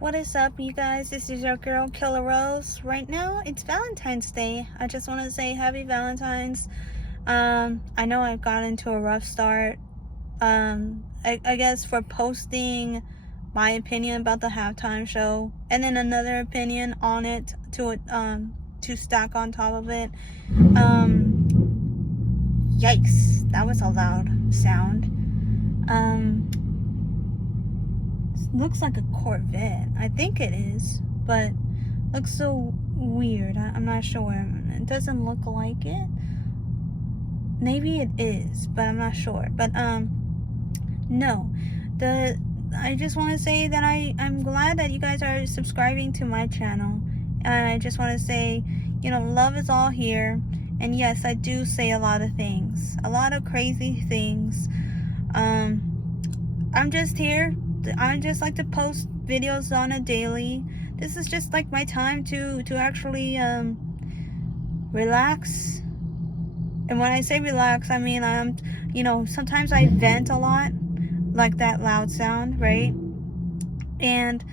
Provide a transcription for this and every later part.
What is up, you guys? This is your girl, Killer Rose. Right now, it's Valentine's Day. I just want to say happy Valentine's. I know I got into a rough start. I guess for posting my opinion about the halftime show, and then another opinion on it to stack on top of it. Yikes! That was a loud sound. Looks like a Corvette. I think it is, but looks so weird. I'm not sure. It doesn't look like it. Maybe it is, but I'm not sure. But no. I just want to say that I'm glad that you guys are subscribing to my channel. I just want to say, love is all here. And yes, I do say a lot of things, a lot of crazy things. I'm just here. I just like to post videos on a daily. This is just like my time to actually relax. And when I say relax, I mean sometimes I vent a lot, like that loud sound, right? And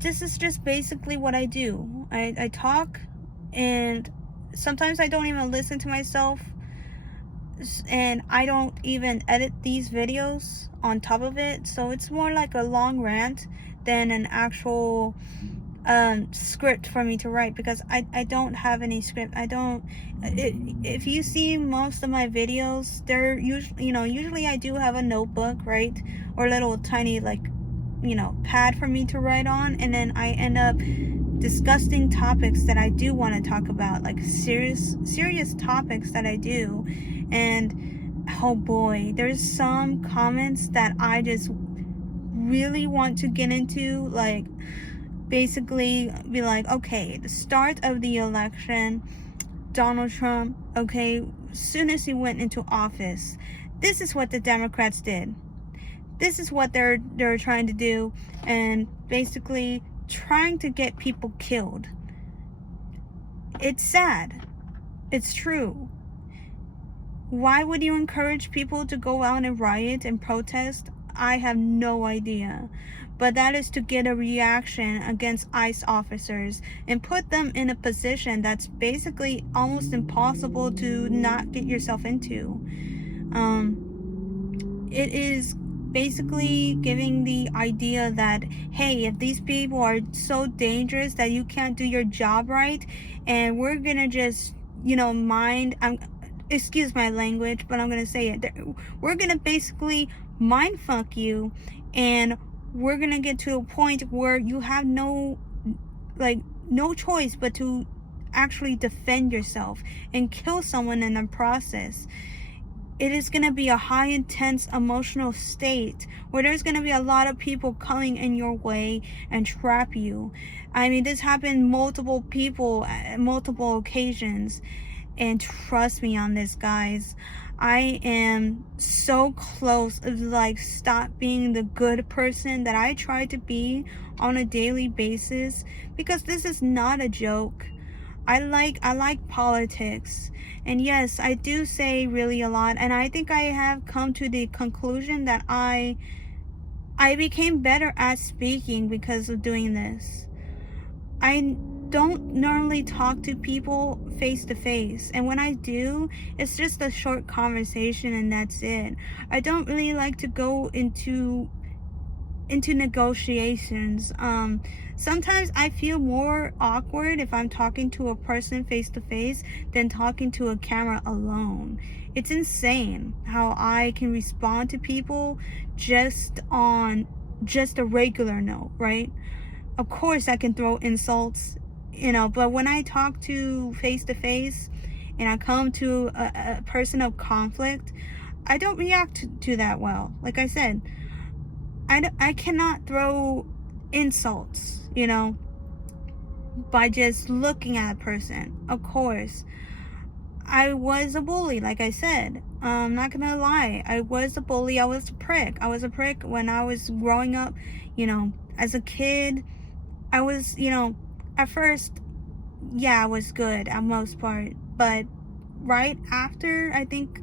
this is just basically what I do. I talk, and sometimes I don't even listen to myself, and I don't even edit these videos on top of it, so it's more like a long rant than an actual script for me to write, because I don't have any script. If you see most of my videos, they're usually I do have a notebook, right, or a little tiny pad for me to write on, and then I end up discussing topics that I do want to talk about, like serious topics that I do. And oh boy, there's some comments that I just really want to get into, like basically be like, okay, the start of the election, Donald Trump, okay, as soon as he went into office, this is what the Democrats did. This is what they're trying to do, and basically trying to get people killed. It's sad. It's true. Why would you encourage people to go out and riot and protest? I have no idea. But that is to get a reaction against ICE officers and put them in a position that's basically almost impossible to not get yourself into. It is basically giving the idea that, hey, if these people are so dangerous that you can't do your job right, and we're gonna just excuse my language, but I'm gonna say it, we're gonna basically mind fuck you, and we're gonna get to a point where you have no choice but to actually defend yourself and kill someone in the process. It is going to be a high intense emotional state where there's going to be a lot of people coming in your way and trap you. I mean, this happened multiple people at multiple occasions, and trust me on this, guys. I am so close of stop being the good person that I try to be on a daily basis, because this is not a joke. I like politics, and yes, I do say really a lot, and I think I have come to the conclusion that I became better at speaking because of doing this. I don't normally talk to people face to face, and when I do, it's just a short conversation and that's it. I don't really like to go into negotiations. Sometimes I feel more awkward if I'm talking to a person face to face than talking to a camera alone. It's insane how I can respond to people just on a regular note, right? Of course I can throw insults, but when I talk to face to face and I come to a person of conflict, I don't react to that well. Like I said, I cannot throw insults, by just looking at a person. Of course, I was a bully, like I said. I'm not gonna lie. I was a bully. I was a prick. I was a prick when I was growing up, as a kid. I was, at first, yeah, I was good at most part. But right after, I think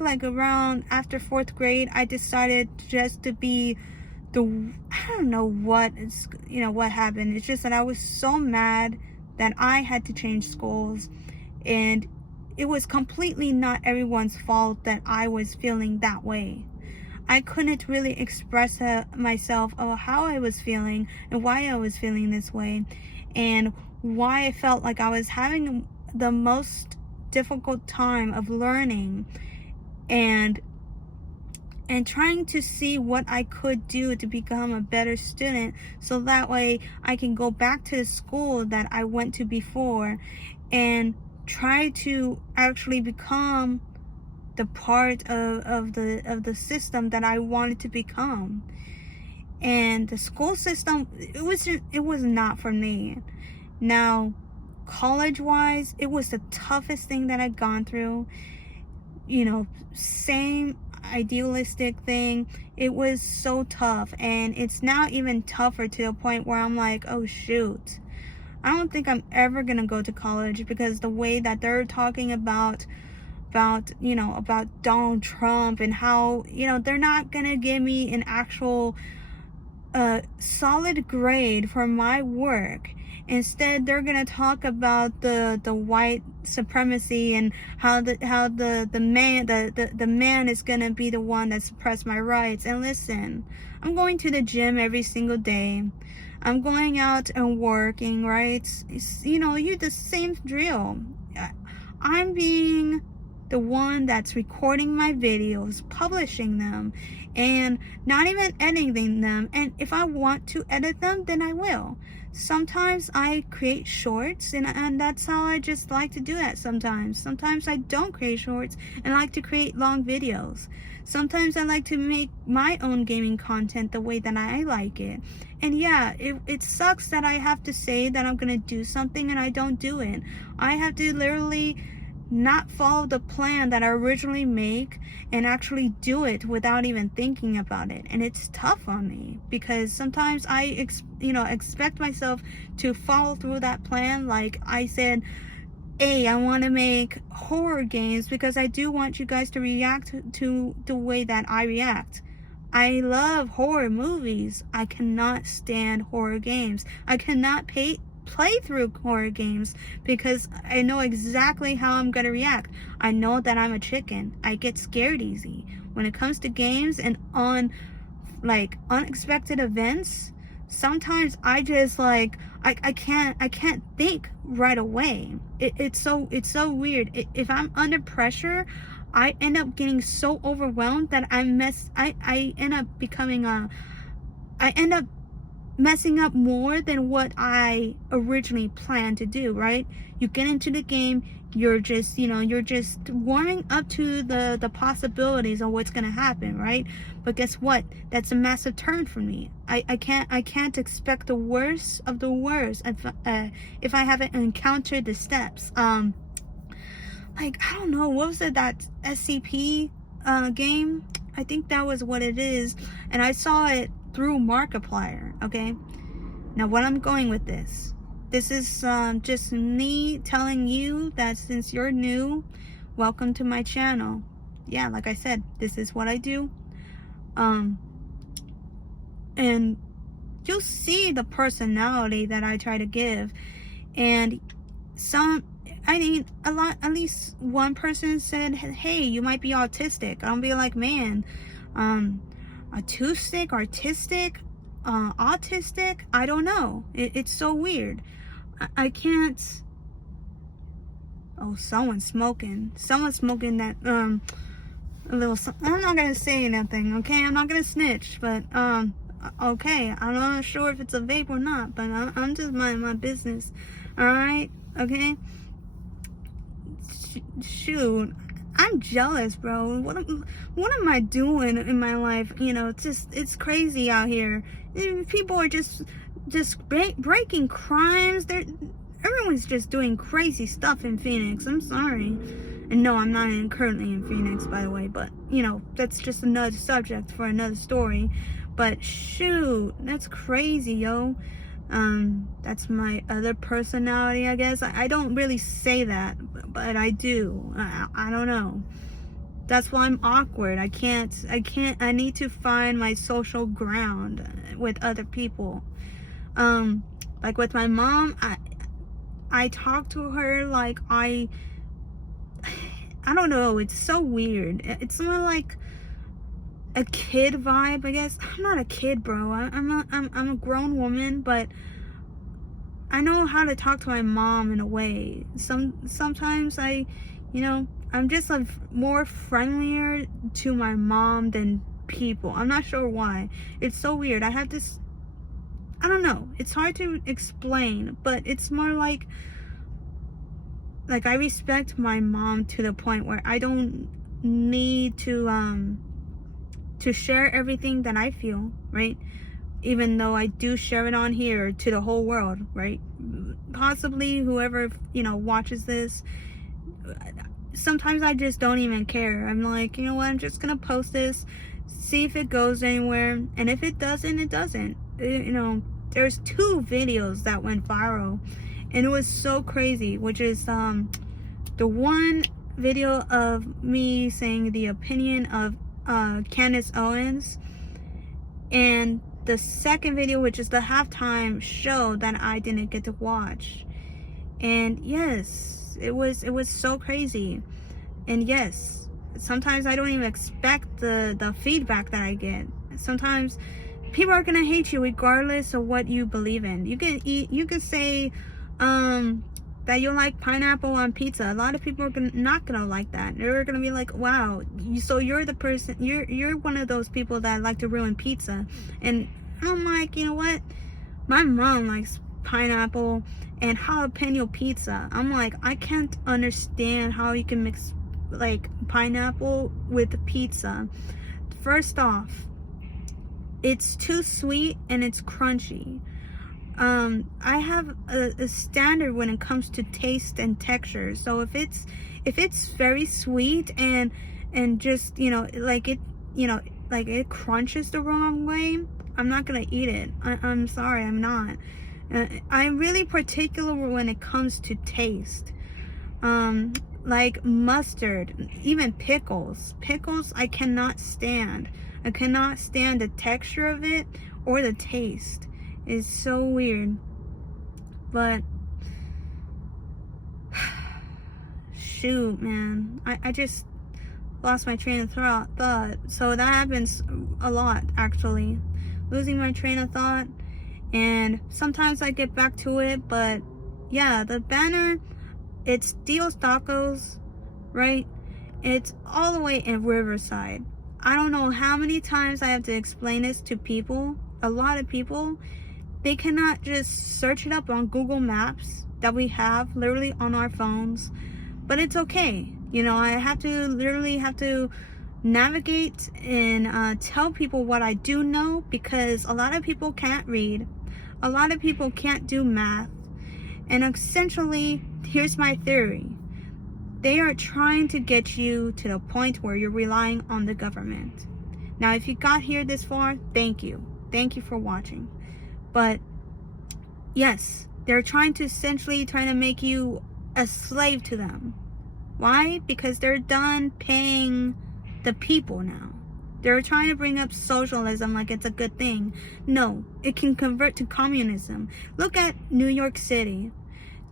like around after 4th grade, I decided just to be I don't know what is, what happened. It's just that I was so mad that I had to change schools, and it was completely not everyone's fault that I was feeling that way. I couldn't really express myself of how I was feeling and why I was feeling this way, and why I felt like I was having the most difficult time of learning, and trying to see what I could do to become a better student, so that way I can go back to the school that I went to before and try to actually become the part of the system that I wanted to become. And the school system, it was not for me. Now, college wise, it was the toughest thing that I'd gone through. Same idealistic thing. It was so tough, and it's now even tougher, to the point where I'm like, oh shoot, I don't think I'm ever gonna go to college, because the way that they're talking about Donald Trump, and how they're not gonna give me an actual solid grade for my work. Instead, they're gonna talk about the white supremacy, and how the man is gonna be the one that suppressed my rights. And listen, I'm going to the gym every single day. I'm going out and working, right? You the same drill. I'm being the one that's recording my videos, publishing them, and not even editing them. And if I want to edit them, then I will. Sometimes I create shorts, and that's how I just like to do that. Sometimes I don't create shorts and I like to create long videos. Sometimes I like to make my own gaming content the way that I like it. And yeah, it sucks that I have to say that I'm gonna do something and I don't do it. I have to literally not follow the plan that I originally make, and actually do it without even thinking about it. And it's tough on me, because sometimes I expect myself to follow through that plan. Like I said, I want to make horror games because I do want you guys to react to the way that I react. I love horror movies. I cannot stand horror games. I cannot play through horror games, because I know exactly how I'm gonna react. I know that I'm a chicken. I get scared easy. When it comes to games and on unexpected events, sometimes I just I can't think right away. It's so weird. If I'm under pressure, I end up getting so overwhelmed that I end up becoming I end up messing up more than what I originally planned to do, right? You get into the game, you're just warming up to the possibilities of what's gonna happen, right? But guess what? That's a massive turn for me. I can't expect the worst of the worst if I haven't encountered the steps. I don't know, what was it, that SCP game? I think that was what it is, and I saw it through Markiplier. Okay, now what I'm going with this is just me telling you that since you're new, welcome to my channel. Yeah, like I said, this is what I do, and you'll see the personality that I try to give. And at least one person said, hey, you might be autistic. I'll be like, man, autistic, I don't know. It's so weird. I can't. Oh, someone's smoking that a little. I'm not gonna say nothing, okay? I'm not gonna snitch, but okay, I'm not sure if it's a vape or not, but I'm just minding my business. All right, okay. Shoot, I'm jealous, bro. What am I doing in my life? It's crazy out here. People are just breaking crimes. Everyone's just doing crazy stuff in Phoenix. I'm sorry. And no, I'm not currently in Phoenix, by the way, but that's just another subject for another story. But shoot, that's crazy, yo. That's my other personality, I guess. I don't really say that, but I do. I don't know. That's why I'm awkward. I need to find my social ground with other people. Like with my mom, I talk to her like I don't know, it's so weird. It's more like a kid vibe, I guess. I'm not a kid, bro. I'm a grown woman, but I know how to talk to my mom in a way. Sometimes I'm just like more friendlier to my mom than people. I'm not sure why. It's so weird. I have this, I don't know. It's hard to explain, but it's more like I respect my mom to the point where I don't need to share everything that I feel, right? Even though I do share it on here to the whole world, right? Possibly whoever, watches this, sometimes I just don't even care. I'm like, you know what, I'm just gonna post this, see if it goes anywhere, and if it doesn't, it doesn't. There's 2 videos that went viral, and it was so crazy, which is the one video of me saying the opinion of Candace Owens, and the second video, which is the halftime show that I didn't get to watch. And yes, it was so crazy. And yes, sometimes I don't even expect the feedback that I get. Sometimes people are gonna hate you regardless of what you believe in. You can say that you like pineapple on pizza. A lot of people are not gonna like that. They're gonna be like, wow, so you're the person, you're one of those people that like to ruin pizza. And I'm like, you know what, my mom likes pineapple and jalapeno pizza. I'm like, I can't understand how you can mix like pineapple with pizza. First off, it's too sweet and it's crunchy. I have a standard when it comes to taste and texture. So if it's very sweet and just like it crunches the wrong way, I'm not gonna eat it. I'm sorry, I'm not. I'm really particular when it comes to taste. Like mustard, even pickles. Pickles I cannot stand. I cannot stand the texture of it or the taste. It's so weird. But shoot, man, I just lost my train of thought. So that happens a lot, actually, losing my train of thought. And sometimes I get back to it, but yeah, the banner, it's Dios Tacos, right? It's all the way in Riverside. I don't know how many times I have to explain this to people. A lot of people, they cannot just search it up on Google Maps that we have literally on our phones. But it's okay. I have to navigate and tell people what I do know, because a lot of people can't read. A lot of people can't do math. And essentially, here's my theory. They are trying to get you to the point where you're relying on the government. Now, if you got here this far, thank you. Thank you for watching. But yes, they're trying to make you a slave to them. Why? Because they're done paying the people now. They're trying to bring up socialism like it's a good thing. No, it can convert to communism. Look at New York City.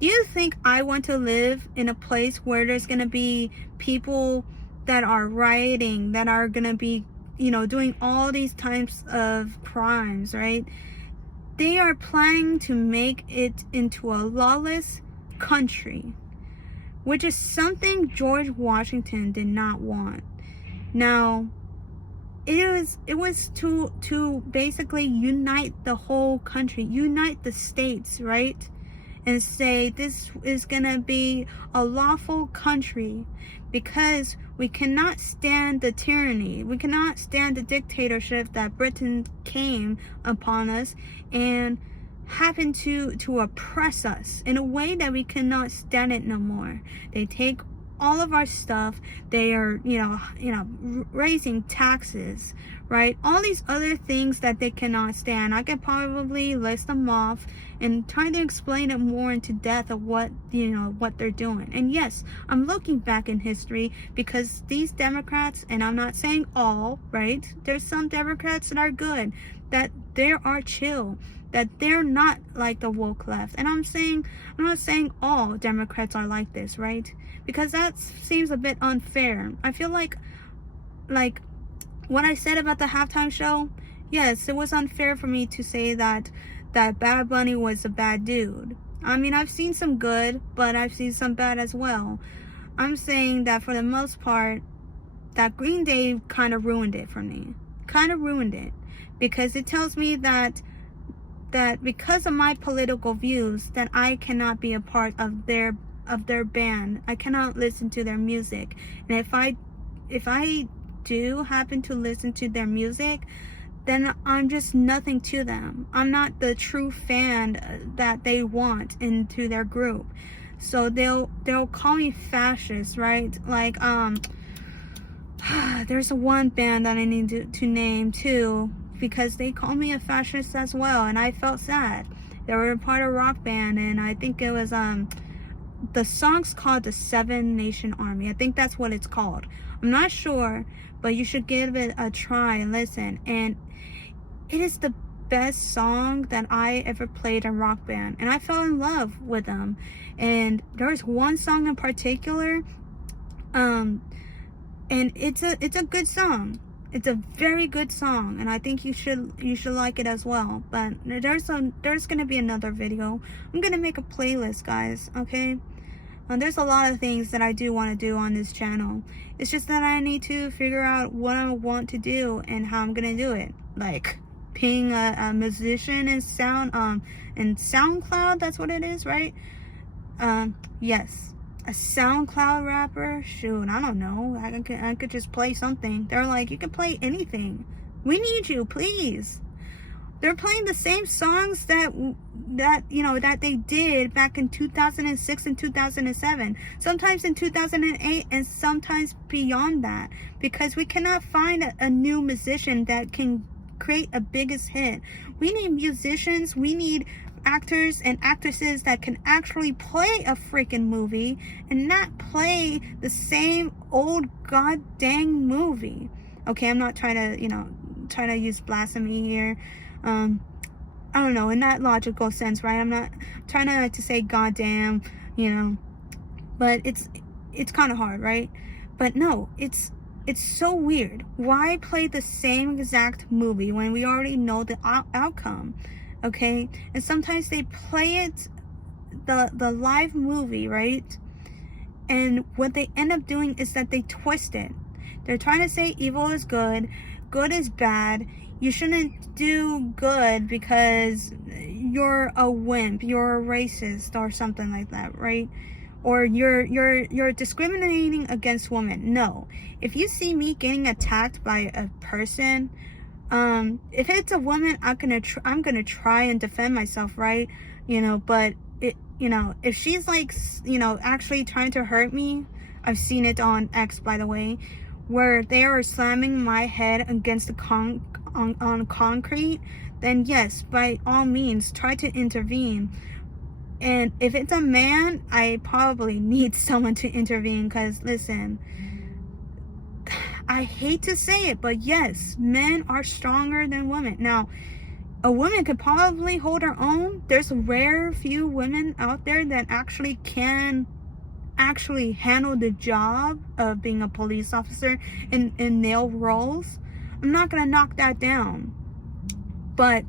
Do you think I want to live in a place where there's going to be people that are rioting, that are going to be, doing all these types of crimes, right? They are planning to make it into a lawless country, which is something George Washington did not want. Now, it was to basically unite the whole country, unite the states, right? And say this is gonna be a lawful country, because we cannot stand the tyranny, we cannot stand the dictatorship that Britain came upon us and happened to oppress us in a way that we cannot stand it no more. They take all of our stuff. They are, raising taxes, right? All these other things that they cannot stand. I could probably list them off and try to explain it more into depth of what they're doing. And yes, I'm looking back in history, because these Democrats, and I'm not saying all, right? There's some Democrats that are good, that they are chill, that they're not like the woke left. And I'm not saying all Democrats are like this, right? Because that seems a bit unfair. I feel like what I said about the halftime show, yes, it was unfair for me to say that Bad Bunny was a bad dude. I mean, I've seen some good, but I've seen some bad as well. I'm saying that for the most part, that Green Day kind of ruined it for me. Kind of ruined it. Because it tells me that because of my political views, that I cannot be a part of their band. I cannot listen to their music. And if I do happen to listen to their music, then I'm just nothing to them. I'm not the true fan that they want into their group. So they'll call me fascist, right? Like there's one band that I need to name too, because they call me a fascist as well, and I felt sad. They were a part of a rock band, and I think it was the song's called the Seven Nation Army. I think that's what it's called. I'm not sure, but you should give it a try and listen. And it is the best song that I ever played in rock band, and I fell in love with them. And there's one song in particular, and it's a good song. It's a very good song, and I think you should like it as well. But there's gonna be another video. I'm gonna make a playlist, guys, okay? There's a lot of things that I do want to do on this channel. It's just that I need to figure out what I want to do and how I'm gonna do it. Like being a musician and SoundCloud, that's what it is, right? Yes. A SoundCloud rapper? Shoot, I don't know. I could just play something. They're like, you can play anything. We need you, please. They're playing the same songs that they did back in 2006 and 2007. Sometimes in 2008, and sometimes beyond that. Because we cannot find a new musician that can create a biggest hit. We need musicians. We need actors and actresses that can actually play a freaking movie and not play the same old god dang movie. Okay, I'm not trying to use blasphemy here. I don't know, in that logical sense, right? I'm not trying to say goddamn, but it's kind of hard, right? But no, it's so weird. Why play the same exact movie when we already know the outcome? Okay, and sometimes they play it, the live movie, right? And what they end up doing is that they twist it. They're trying to say evil is good, good is bad. You shouldn't do good because you're a wimp, you're a racist or something like that, right? Or you're discriminating against women. No, if you see me getting attacked by a person, if it's a woman, I'm gonna try and defend myself, right? But if she's like, actually trying to hurt me, I've seen it on X, by the way, where they are slamming my head against the on concrete, then yes, by all means, try to intervene. And if it's a man, I probably need someone to intervene, because listen, I hate to say it, but yes, men are stronger than women. Now, a woman could probably hold her own. There's a rare few women out there that actually can handle the job of being a police officer in male roles. I'm not gonna knock that down, but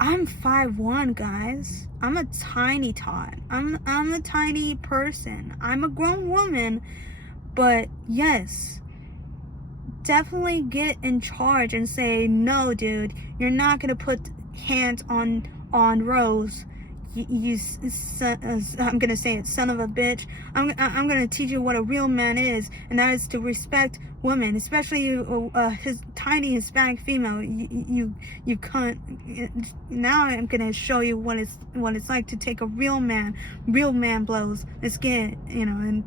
I'm 5'1", guys. I'm a tiny tot. I'm a tiny person. I'm a grown woman, but yes, definitely get in charge and say, no, dude, you're not gonna put hands on Rose. I'm gonna say it, son of a bitch. I'm gonna teach you what a real man is, and that is to respect women, especially his tiny Hispanic female. You can't. Now I'm gonna show you what it's like to take a real man blows. Let's get it, and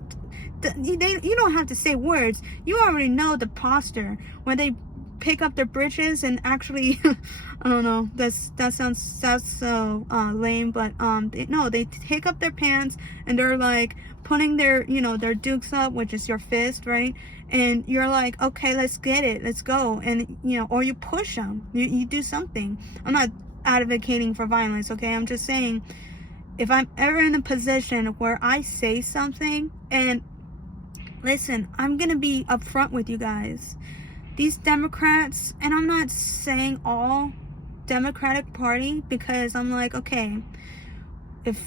you don't have to say words. You already know the posture when they pick up their britches and actually I don't know, that sounds so lame, but they take up their pants and they're like putting their their dukes up, which is your fist, right? And you're like, okay, let's get it, let's go. And or you push them, you do something. I'm not advocating for violence, okay? I'm just saying, if I'm ever in a position where I say something, and listen, I'm gonna be upfront with you guys. These Democrats, and I'm not saying all Democratic Party, because I'm like, okay, if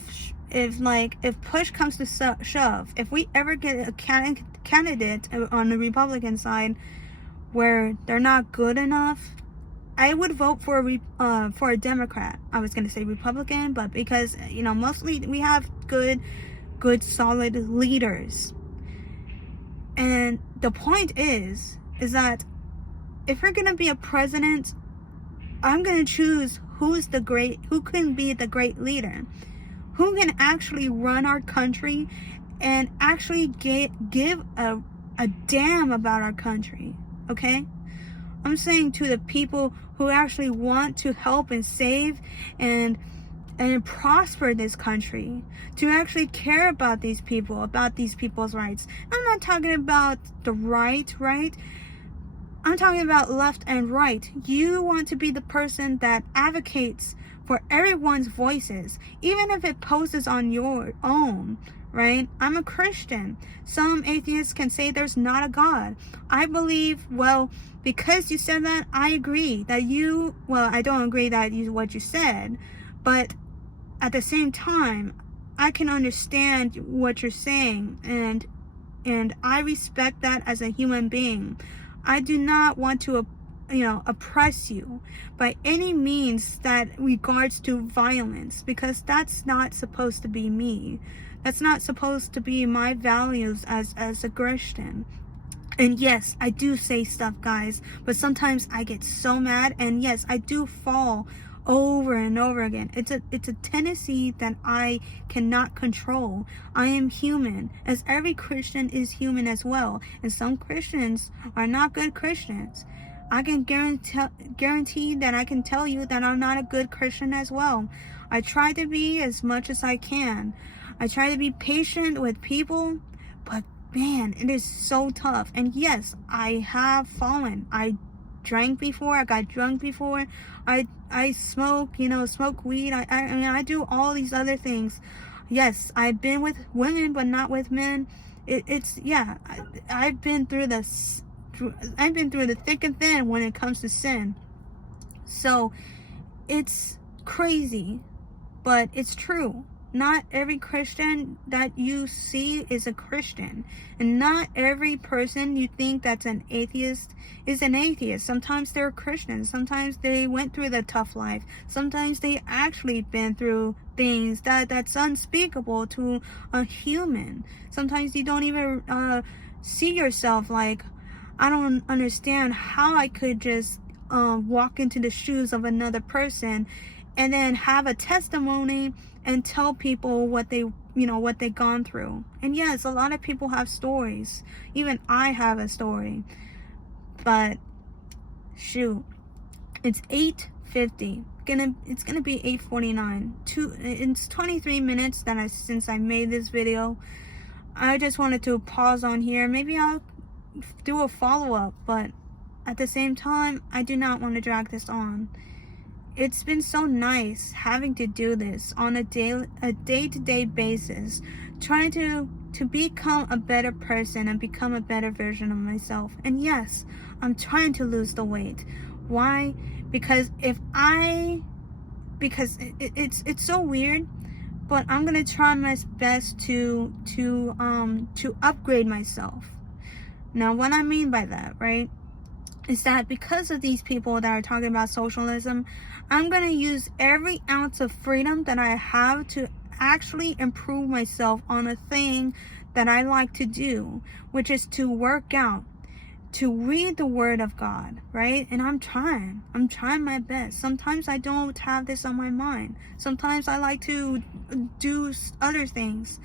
push comes to shove, if we ever get a candidate on the Republican side where they're not good enough, I would vote for a Democrat. I was gonna say Republican, but because mostly we have good solid leaders. And the point is that if we're gonna be a president, I'm gonna choose who can be the great leader, who can actually run our country and actually give a damn about our country. Okay, I'm saying to the people who actually want to help and save and prosper this country, to actually care about these people, about these people's rights. I'm not talking about the right. I'm talking about left and right. You want to be the person that advocates for everyone's voices, even if it poses on your own, right? I'm a Christian. Some atheists can say there's not a God. I believe, well, because you said that, I agree that I don't agree that what you said, but at the same time, I can understand what you're saying, and I respect that as a human being. I do not want to oppress you by any means that regards to violence, because that's not supposed to be me. That's not supposed to be my values as a Christian. And yes, I do say stuff, guys, but sometimes I get so mad, and yes, I do fall over and over again. It's a tendency that I cannot control. I am human, as every Christian is human as well, and some Christians are not good Christians. I can guarantee that I can tell you that I'm not a good Christian as well. I try to be as much as I can. I try to be patient with people, but man, it is so tough. And yes, I have fallen. I drank before, I got drunk before, I smoke, smoke weed, I do all these other things. Yes, I've been with women, but not with men. I've been through the thick and thin when it comes to sin. So it's crazy, but it's true. Not every Christian that you see is a Christian, and not every person you think that's an atheist is an atheist. Sometimes they're Christians. Sometimes they went through the tough life. Sometimes they actually been through things that's unspeakable to a human. Sometimes you don't even see yourself like, I don't understand how I could just walk into the shoes of another person and then have a testimony and tell people what they've gone through. And yes, a lot of people have stories. Even I have a story. But shoot, it's 8:50. It's gonna be 8:49. It's 23 minutes since I made this video. I just wanted to pause on here. Maybe I'll do a follow-up, but at the same time, I do not want to drag this on. It's been so nice having to do this on a day-to-day basis, trying to become a better person and become a better version of myself. And yes, I'm trying to lose the weight. Why? Because it's so weird, but I'm gonna try my best to upgrade myself. Now, what I mean by that, right, is that because of these people that are talking about socialism, I'm going to use every ounce of freedom that I have to actually improve myself on a thing that I like to do, which is to work out, to read the word of God, right? And I'm trying my best. Sometimes I don't have this on my mind. Sometimes I like to do other things,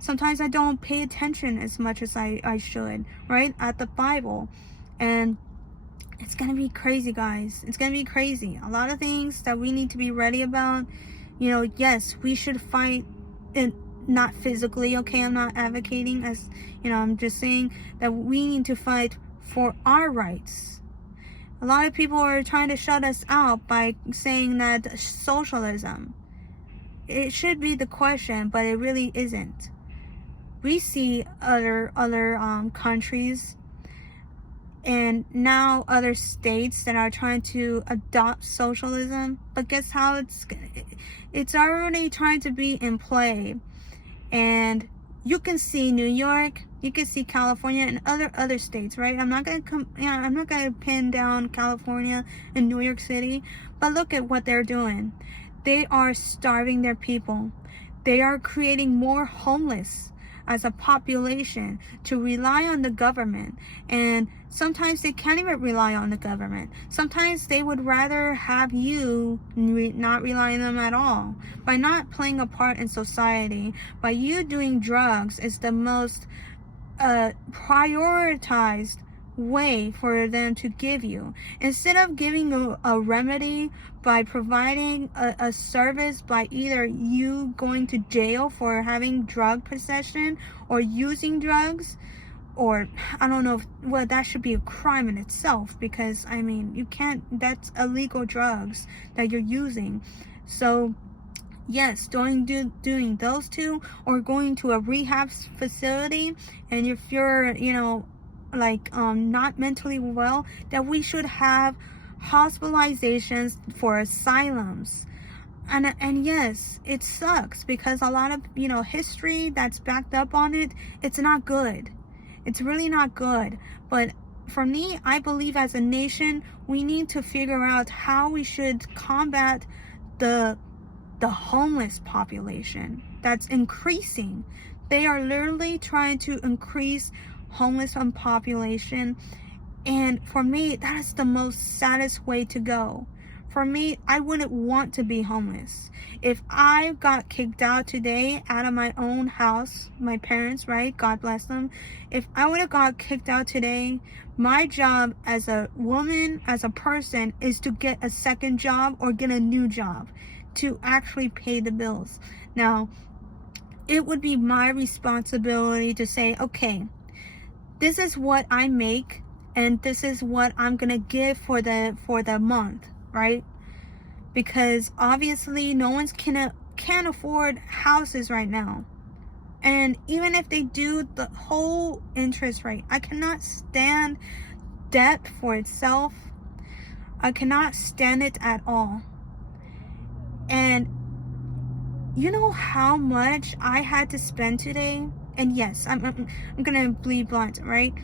sometimes I don't pay attention as much as I should, right? At the Bible. And it's gonna be crazy, guys. It's gonna be crazy. A lot of things that we need to be ready about. Yes, we should fight it, not physically, okay? I'm not advocating, as I'm just saying that we need to fight for our rights. A lot of people are trying to shut us out by saying that socialism, it should be the question, but it really isn't. We see other countries and now other states that are trying to adopt socialism, but guess how it's already trying to be in play. And you can see New York, you can see California, and other states, right? I'm not gonna pin down California and New York City, but look at what they're doing. They are starving their people. They are creating more homeless as a population to rely on the government. And sometimes they can't even rely on the government. Sometimes they would rather have you not rely on them at all. By not playing a part in society, by you doing drugs is the most prioritized way for them to give you. Instead of giving a remedy by providing a service, by either you going to jail for having drug possession or using drugs, or I don't know well, that should be a crime in itself, because you can't, that's illegal drugs that you're using. So yes, doing those two, or going to a rehab facility, and if you're not mentally well, that we should have hospitalizations for asylums. And yes, it sucks because a lot of history that's backed up on it, it's not good. It's really not good. But for me, I believe as a nation, we need to figure out how we should combat the homeless population that's increasing. They are literally trying to increase homeless population, and for me, that is the most saddest way to go. For me, I wouldn't want to be homeless. If I got kicked out today out of my own house, my parents, right, God bless them, if I would have got kicked out today, my job as a woman, as a person, is to get a second job or get a new job to actually pay the bills. Now, it would be my responsibility to say, okay, this is what I make, and this is what I'm gonna give for the month, right? Because obviously no one's can afford houses right now. And even if they do, the whole interest rate, I cannot stand debt for itself. I cannot stand it at all. And you know how much I had to spend today? And yes, I'm gonna be blunt, right?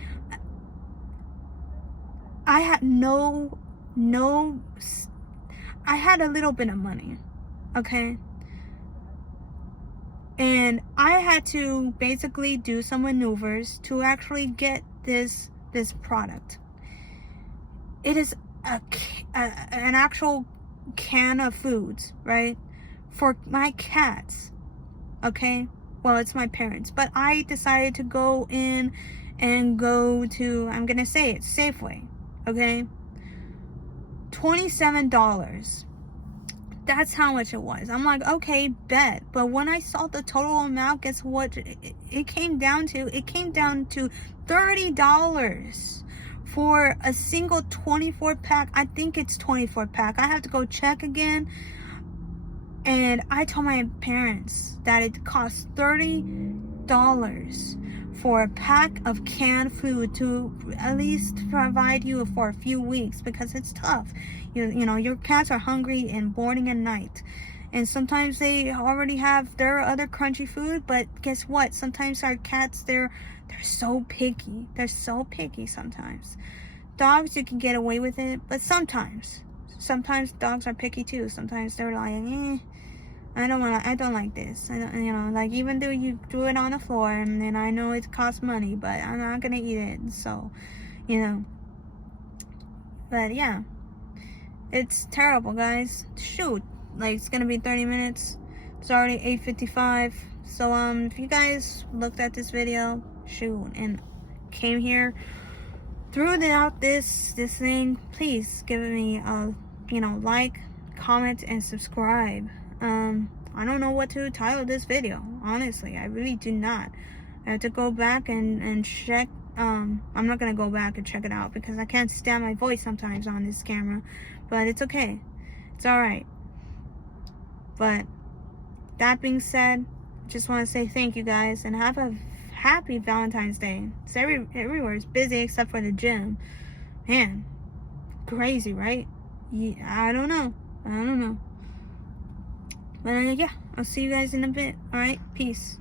I had I had a little bit of money, okay? And I had to basically do some maneuvers to actually get this product. It is an actual can of foods, right? For my cats, okay? Well, it's my parents, but I decided to go in and go to, I'm gonna say it, Safeway, okay? $27. That's how much it was. I'm like, okay, bet. But when I saw the total amount, guess what it came down to? It came down to $30 for a single 24 pack. I think it's 24 pack. I have to go check again. And I told my parents that it costs $30 for a pack of canned food to at least provide you for a few weeks, because it's tough. You know, your cats are hungry in morning and night. And sometimes they already have their other crunchy food, but guess what? Sometimes our cats, they're so picky. They're so picky sometimes. dogs, you can get away with it, but sometimes dogs are picky too. Sometimes they're like, I don't like this. I don't, like, even though you do it on the floor, and then I know it costs money, but I'm not gonna eat it. So, but yeah, it's terrible, guys. Shoot, like, it's gonna be 30 minutes. It's already 8:55. So if you guys looked at this video, shoot, and came here, threw it out this thing, please give me a like, comment, and subscribe. I don't know what to title this video, honestly. I really do not. I have to go back and check. I'm not gonna go back and check it out because I can't stand my voice sometimes on this camera, but it's okay, it's all right. But that being said, just want to say thank you guys and have a happy Valentine's Day. It's everywhere is busy except for the gym. Man, crazy, right? Yeah, I don't know. But yeah, I'll see you guys in a bit. All right, peace.